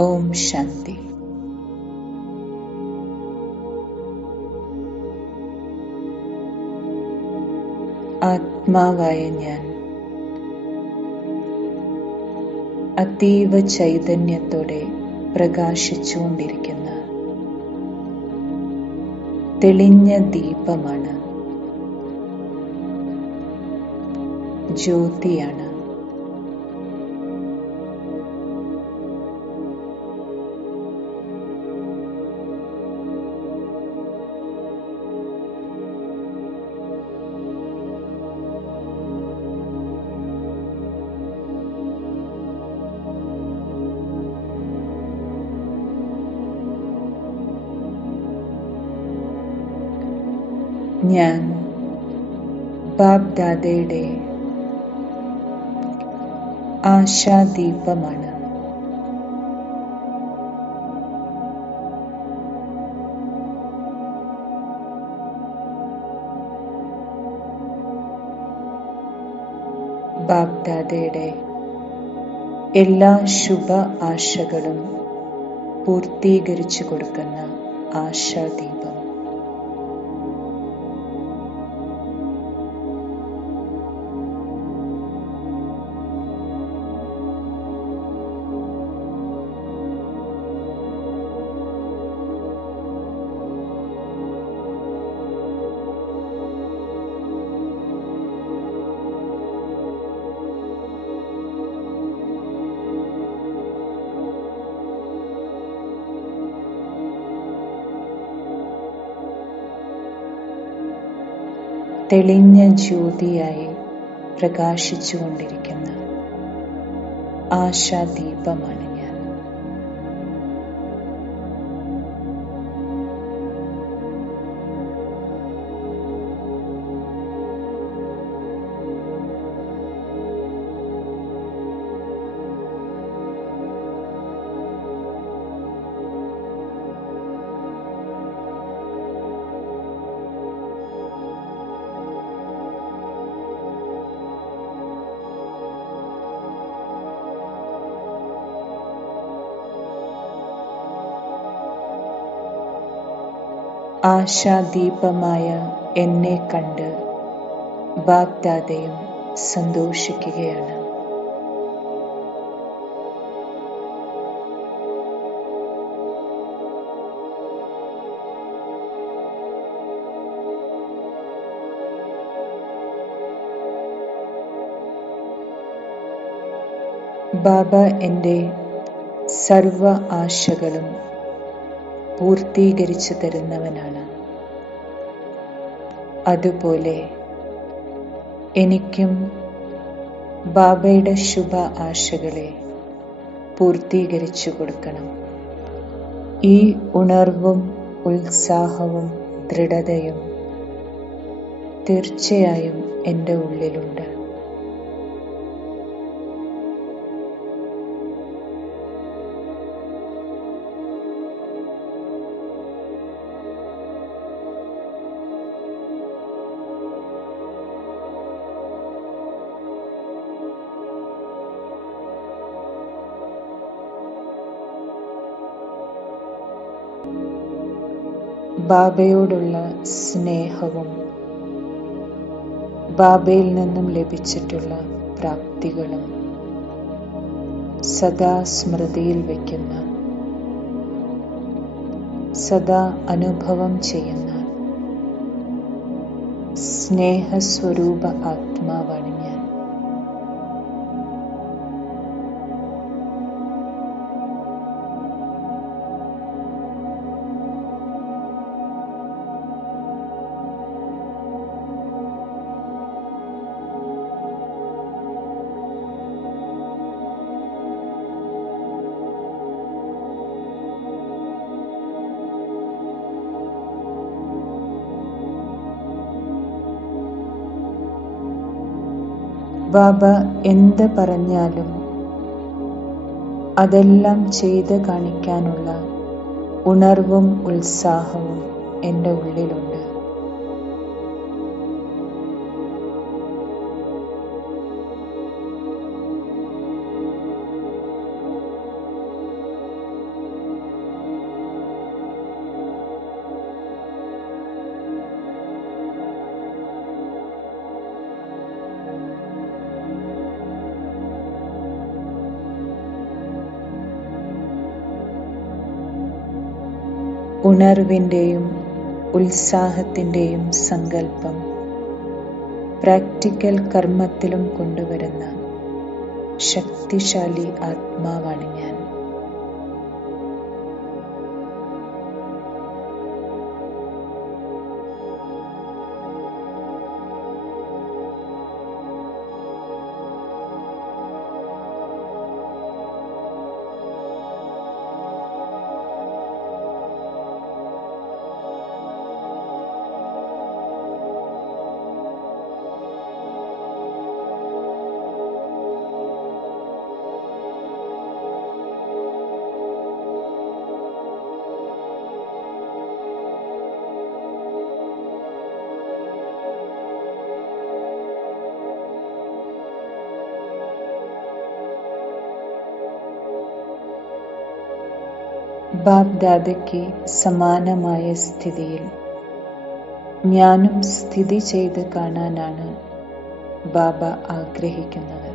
ഓം ശാന്തി. ആത്മാവായ ഞാൻ അതീവ ചൈതന്യത്തോടെ പ്രകാശിച്ചുകൊണ്ടിരിക്കുന്ന തെളിഞ്ഞ ദീപമാണ്, ജ്യോതിയാണ്. ഞാൻ ബാബ് ദാദയുടെ ആശാദീപമാണ്. ബാബ് ദാദയുടെ എല്ലാ ശുഭ ആശകളും പൂർത്തീകരിച്ചു കൊടുക്കുന്ന ആശാദീപം. തെളിഞ്ഞ ജ്യോതിയായി പ്രകാശിച്ചുകൊണ്ടിരിക്കുന്ന ആശാദീപമാണ് ഞാൻ. ആശാദീപമായ എന്നെ കണ്ട് ബാബ് ദാദയും സന്തോഷിക്കുകയാണ്. ബാബ എൻ്റെ സർവ ആശകളും പൂർത്തീകരിച്ചു തരുന്നവനാണ്. അതുപോലെ എനിക്കും ബാബയുടെ ശുഭ ആശകളെ പൂർത്തീകരിച്ചു കൊടുക്കണം. ഈ ഉണർവും ഉത്സാഹവും ദൃഢതയും തീർച്ചയായും എൻ്റെ ഉള്ളിലുണ്ട്. ബാബയോടുള്ള സ്നേഹവും ബാബയിൽ നിന്നും ലഭിച്ചിട്ടുള്ള പ്രാപ്തികളും സദാ സ്മൃതിയിൽ വയ്ക്കുന്ന, സദാ അനുഭവം ചെയ്യുന്ന സ്നേഹസ്വരൂപ ആത്മാവാണ് ഞാൻ. ബാബ എന്ത് പറഞ്ഞാലും അതെല്ലാം ചെയ്ത് കാണിക്കാനുള്ള ഉണർവും ഉത്സാഹവും എൻ്റെ ഉള്ളിലുണ്ട്. ഉണർവിൻ്റെയും ഉത്സാഹത്തിൻ്റെയും സങ്കല്പം പ്രാക്ടിക്കൽ കർമ്മത്തിലും കൊണ്ടുവരുന്ന ശക്തിശാലി ആത്മാവാണ് ഞാൻ. ബാബ് ദാദയ്ക്ക് സമാനമായ സ്ഥിതിയിൽ ഞാനും സ്ഥിതി ചെയ്ത് കാണാനാണ് ബാബ ആഗ്രഹിക്കുന്നത്.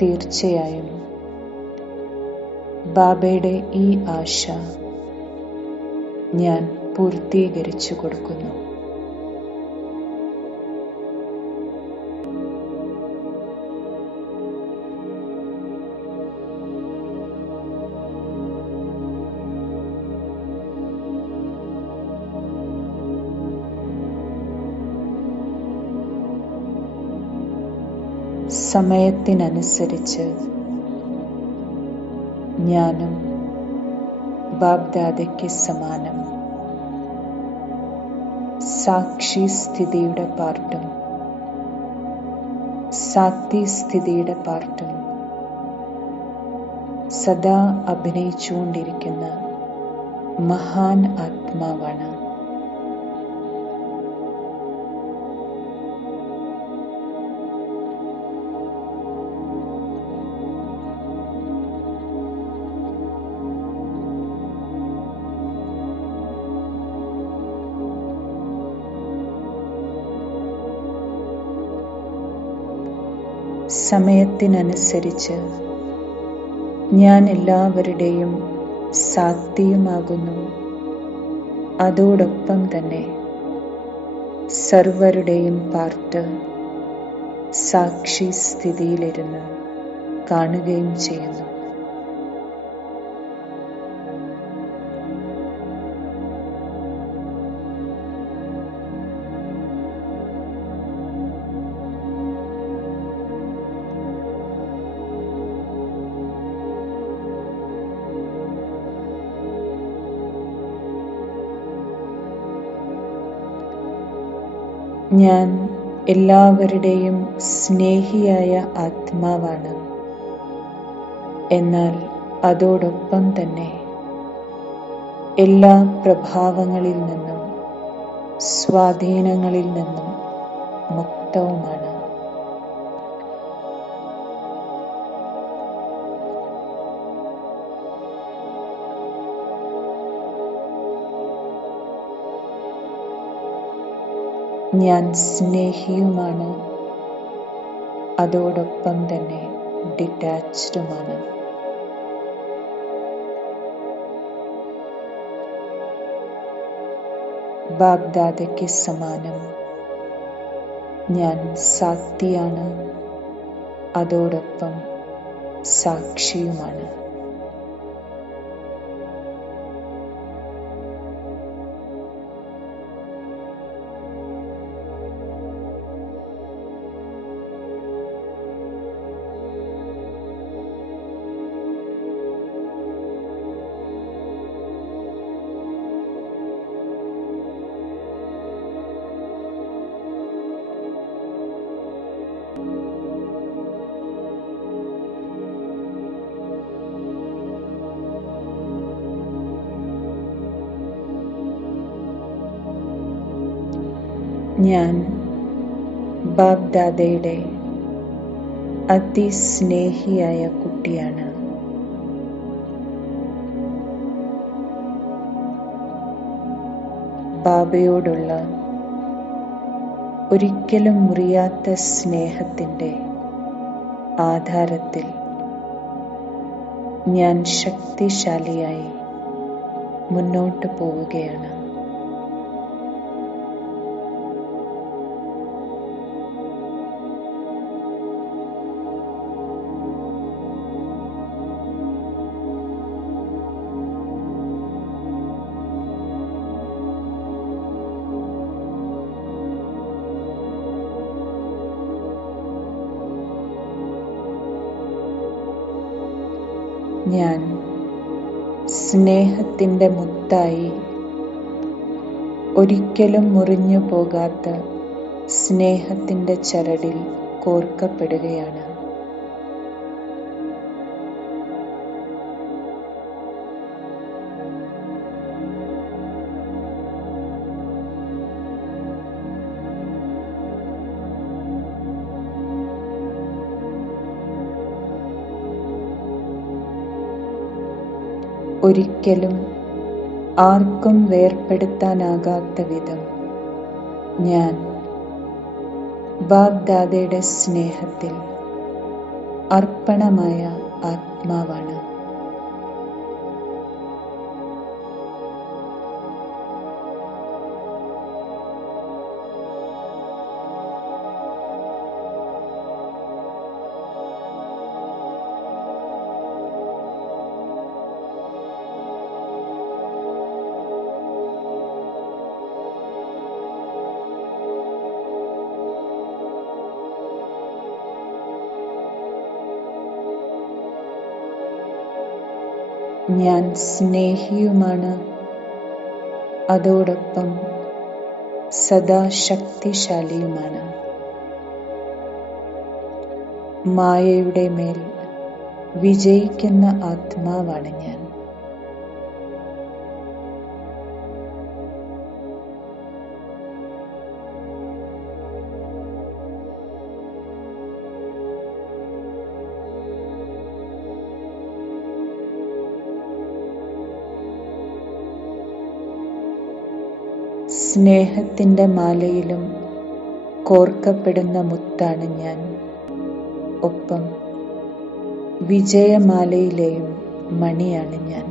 തീർച്ചയായും ബാബയുടെ ഈ ആശ ഞാൻ പൂർത്തീകരിച്ചു കൊടുക്കുന്നു. സമയത്തിനനുസരിച്ച് ഞാനും ബാബ് ദാദയ്ക്ക് സമാനം സാക്ഷി സ്ഥിതിയുടെ പാർട്ടും സാക്തി സ്ഥിതിയുടെ പാർട്ടും സദാ അഭിനയിച്ചുകൊണ്ടിരിക്കുന്ന മഹാൻ ആത്മാവാണ്. സമയത്തിനനുസരിച്ച് ഞാൻ എല്ലാവരുടെയും സാക്തിയുമാകുന്നു. അതോടൊപ്പം തന്നെ സർവരുടെയും പാർട്ട് സാക്ഷി സ്ഥിതിയിലിരുന്ന് കാണുകയും ചെയ്യുന്നു. ഞാൻ എല്ലാവരുടെയും സ്നേഹിയായ ആത്മാവാണ്. എന്നാൽ അതോടൊപ്പം തന്നെ എല്ലാ പ്രഭാവങ്ങളിൽ നിന്നും സ്വാധീനങ്ങളിൽ നിന്നും മുക്തവുമാണ്. ഞാൻ സ്നേഹിയുമാണ്. അതോടൊപ്പം തന്നെ ഡിറ്റാച്ച്ഡുമാണ്. ബാബ് ദാദയ്ക്ക് സമാനം ഞാൻ സാക്തിയാണ്. അതോടൊപ്പം സാക്ഷിയുമാണ്. ഞാൻ ബാബ് ദാദയുടെ അതിസ്നേഹിയായ കുട്ടിയാണ്. ബാബയോടുള്ള ഒരിക്കലും മുറിയാത്ത സ്നേഹത്തിൻ്റെ ആധാരത്തിൽ ഞാൻ ശക്തിശാലിയായി മുന്നോട്ട് പോവുകയാണ്. ഞാൻ സ്നേഹത്തിൻ്റെ മുത്തായി ഒരിക്കലും മുറിഞ്ഞു പോകാത്ത സ്നേഹത്തിൻ്റെ ചരടിൽ കോർക്കപ്പെടുകയാണ്. ഒരിക്കലും ആർക്കും വേർപെടുത്താനാകാത്ത വിധം ഞാൻ ബാബ്ദാദയുടെ സ്നേഹത്തിൽ അർപ്പണമായ ആത്മാവാണ്. ഞാൻ സ്നേഹിയുമാണ്, അതോടൊപ്പം സദാ ശക്തിശാലിയുമാണ്. മായയുടെ മേൽ വിജയിക്കുന്ന ആത്മാവാണ് ഞാൻ. സ്നേഹത്തിൻ്റെ മാലയിലും കോർക്കപ്പെടുന്ന മുത്താണ് ഞാൻ. ഒപ്പം വിജയമാലയിലെയും മണിയാണ് ഞാൻ.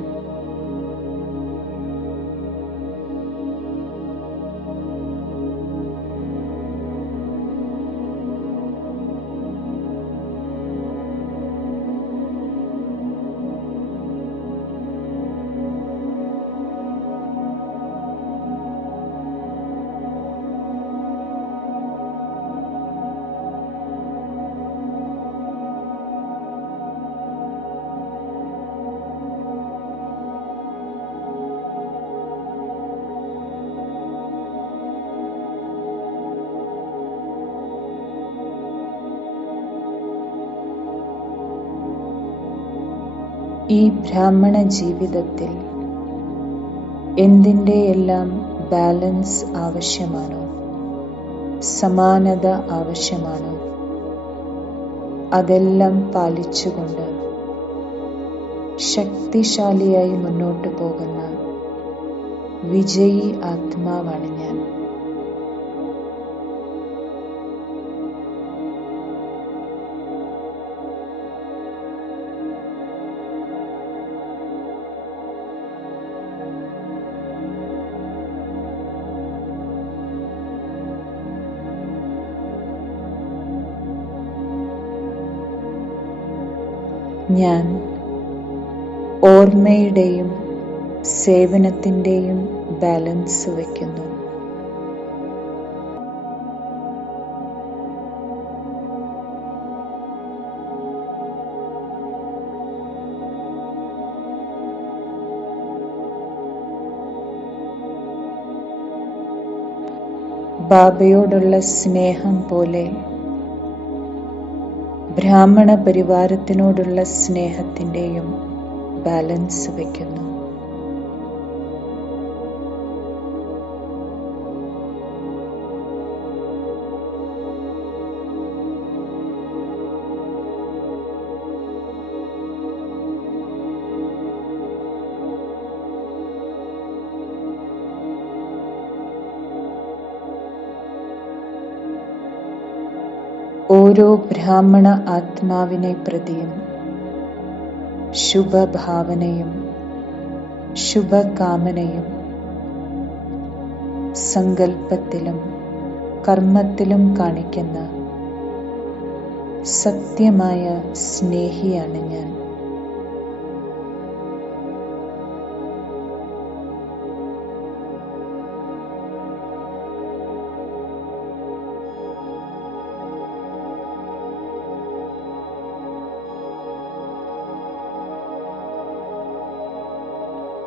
ഈ ബ്രാഹ്മണ ജീവിതത്തിൽ എന്തിൻ്റെയെല്ലാം ബാലൻസ് ആവശ്യമാണോ, സമാനത ആവശ്യമാണോ, അതെല്ലാം പാലിച്ചുകൊണ്ട് ശക്തിശാലിയായി മുന്നോട്ട് പോകുന്ന വിജയി ആത്മാവാണ് ഞാൻ. ഞാൻ ഓർമ്മയുടെയും സേവനത്തിൻ്റെയും ബാലൻസ് വയ്ക്കുന്നു. ബാബയോടുള്ള സ്നേഹം പോലെ ബ്രാഹ്മണ പരിവാരത്തിനോടുള്ള സ്നേഹത്തിൻ്റെയും ബാലൻസ് വയ്ക്കുന്നു. ഓരോ ബ്രാഹ്മണ ആത്മാവിനെ പ്രതിയും ശുഭഭാവനയും ശുഭകാമനയും സങ്കല്പത്തിലും കർമ്മത്തിലും കാണിക്കുന്ന സത്യമായ സ്നേഹിയാണ് ഞാൻ.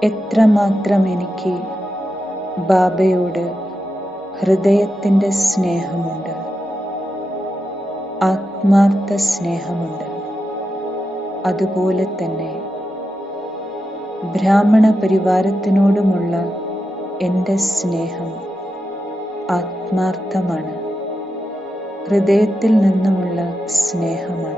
എത്രമാത്രം എനിക്ക് ബാബയോട് ഹൃദയത്തിൻ്റെ സ്നേഹമുണ്ട്, ആത്മാർത്ഥ സ്നേഹമുണ്ട്, അതുപോലെ തന്നെ ബ്രാഹ്മണ പരിവാരത്തിനോടുമുള്ള എൻ്റെ സ്നേഹം ആത്മാർത്ഥമാണ്, ഹൃദയത്തിൽ നിന്നുമുള്ള സ്നേഹമാണ്.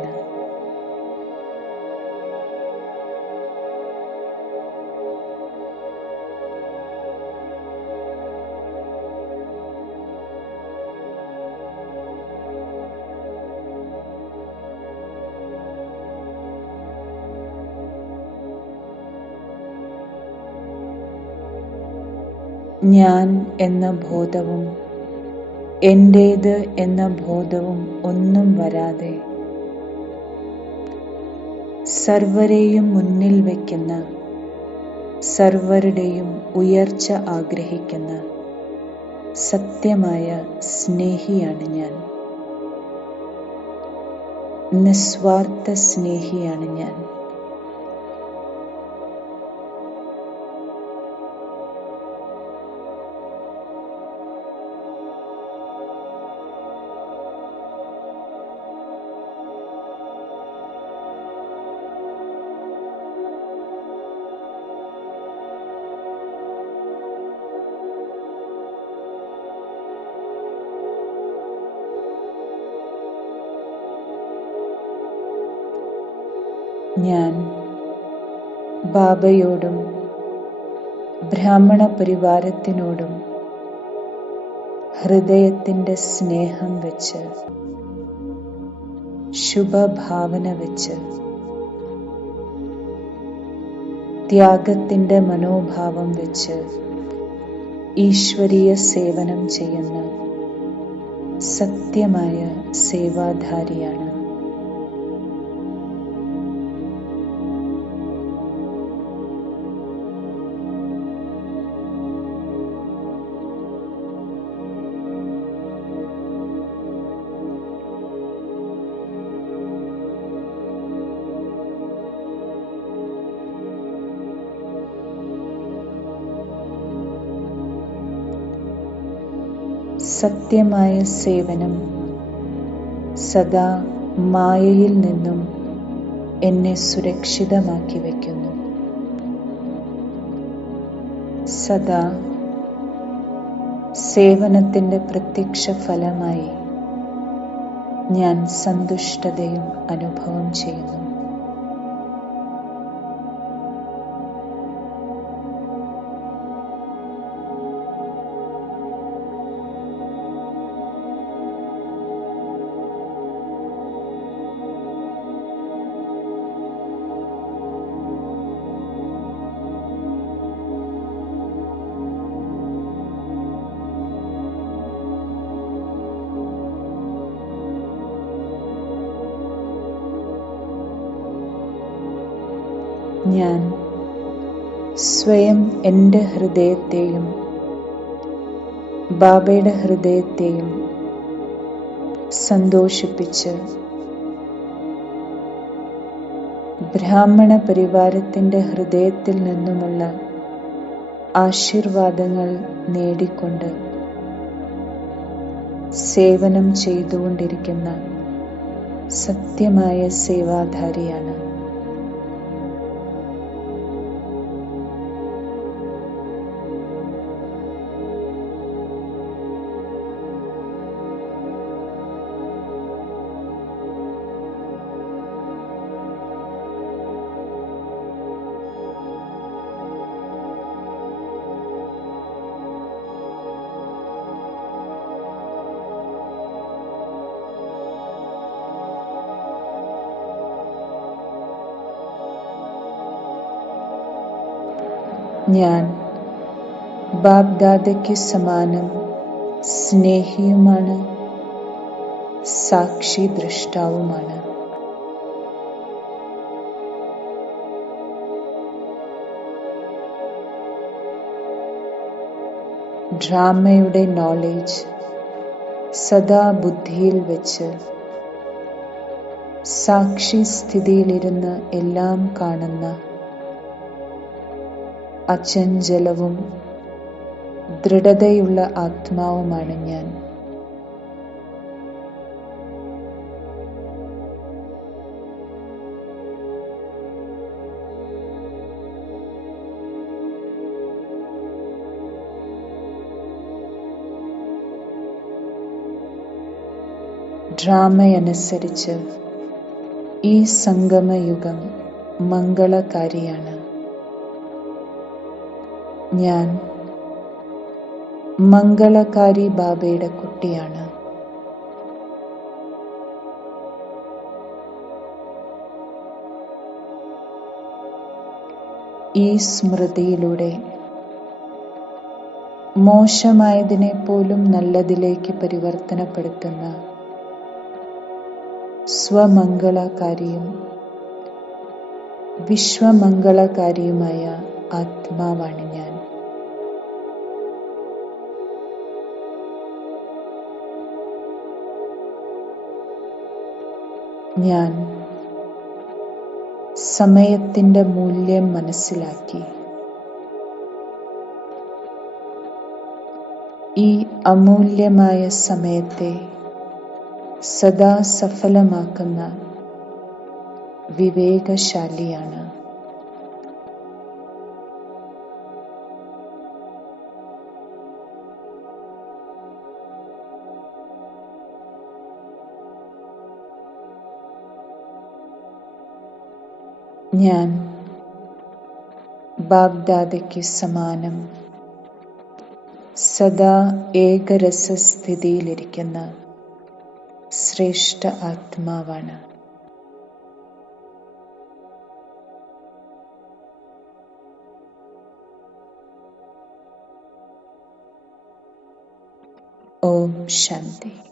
ഞാൻ എന്ന ബോധവും എൻ്റേത് എന്ന ബോധവും ഒന്നും വരാതെ സർവരെയും മുന്നിൽ വയ്ക്കുന്ന, സർവരുടെയും ഉയർച്ച ആഗ്രഹിക്കുന്ന സത്യമായ സ്നേഹിയാണ് ഞാൻ. നിസ്വാർത്ഥ സ്നേഹിയാണ് ഞാൻ. ഞാൻ ബാബയോടും ബ്രാഹ്മണ പരിവാരത്തിനോടും ഹൃദയത്തിൻ്റെ സ്നേഹം വെച്ച്, ശുഭഭാവന വെച്ച്, ത്യാഗത്തിൻ്റെ മനോഭാവം വെച്ച് ഈശ്വരീയ സേവനം ചെയ്യുന്ന സത്യമായ സേവാധാരിയാണ്. സത്യമായ സേവനം സദാ മായയിൽ നിന്നും എന്നെ സുരക്ഷിതമാക്കി വയ്ക്കുന്നു. സദാ സേവനത്തിൻ്റെ പ്രത്യക്ഷ ഫലമായി ഞാൻ സന്തുഷ്ടതയും അനുഭവം ചെയ്യുന്നു. ഞാൻ സ്വയം എൻ്റെ ഹൃദയത്തെയും ബാബയുടെ ഹൃദയത്തെയും സന്തോഷിപ്പിച്ച് ബ്രാഹ്മണ പരിവാരത്തിൻ്റെ ഹൃദയത്തിൽ നിന്നുമുള്ള ആശീർവാദങ്ങൾ നേടിക്കൊണ്ട് സേവനം ചെയ്തുകൊണ്ടിരിക്കുന്ന സത്യമായ സേവാധാരിയാണ്. ഞാൻ ബാബ്ദാദയ്ക്ക് സമാനം സ്നേഹിയുമാണ്, സാക്ഷി ദ്രഷ്ടാവുമാണ്. ഡ്രാമയുടെ നോളേജ് സദാ ബുദ്ധിയിൽ വെച്ച് സാക്ഷി സ്ഥിതിയിലിരുന്ന് എല്ലാം കാണുന്ന അചഞ്ചലവും ദൃഢതയുള്ള ആത്മാവുമാണ് ഞാൻ. ഡ്രാമയനുസരിച്ച് ഈ സംഗമയുഗം മംഗളകാരിയാണ്. ഞാൻ മംഗളകാരി ബാബയുടെ കുട്ടിയാണ്. ഈ സ്മൃതിയിലൂടെ മോശമായതിനെ പോലും നല്ലതിലേക്ക് പരിവർത്തനപ്പെടുത്തുന്ന സ്വമംഗളകാരിയും വിശ്വമംഗളകാരിയുമായ ആത്മാവാണ് ഞാൻ. ഞാൻ സമയത്തിന്റെ മൂല്യം മനസ്സിലാക്കി ഈ അമൂല്യമായ സമയത്തെ സദാ സഫലമാക്കുന്ന വിവേകശാലിയാണ്. ഞാൻ ബാബ്ദാദയ്ക്ക് സമാനം സദാ ഏകരസസ്ഥിതിയിലിരിക്കുന്ന ശ്രേഷ്ഠ ആത്മാവാണ്. ഓം ശാന്തി.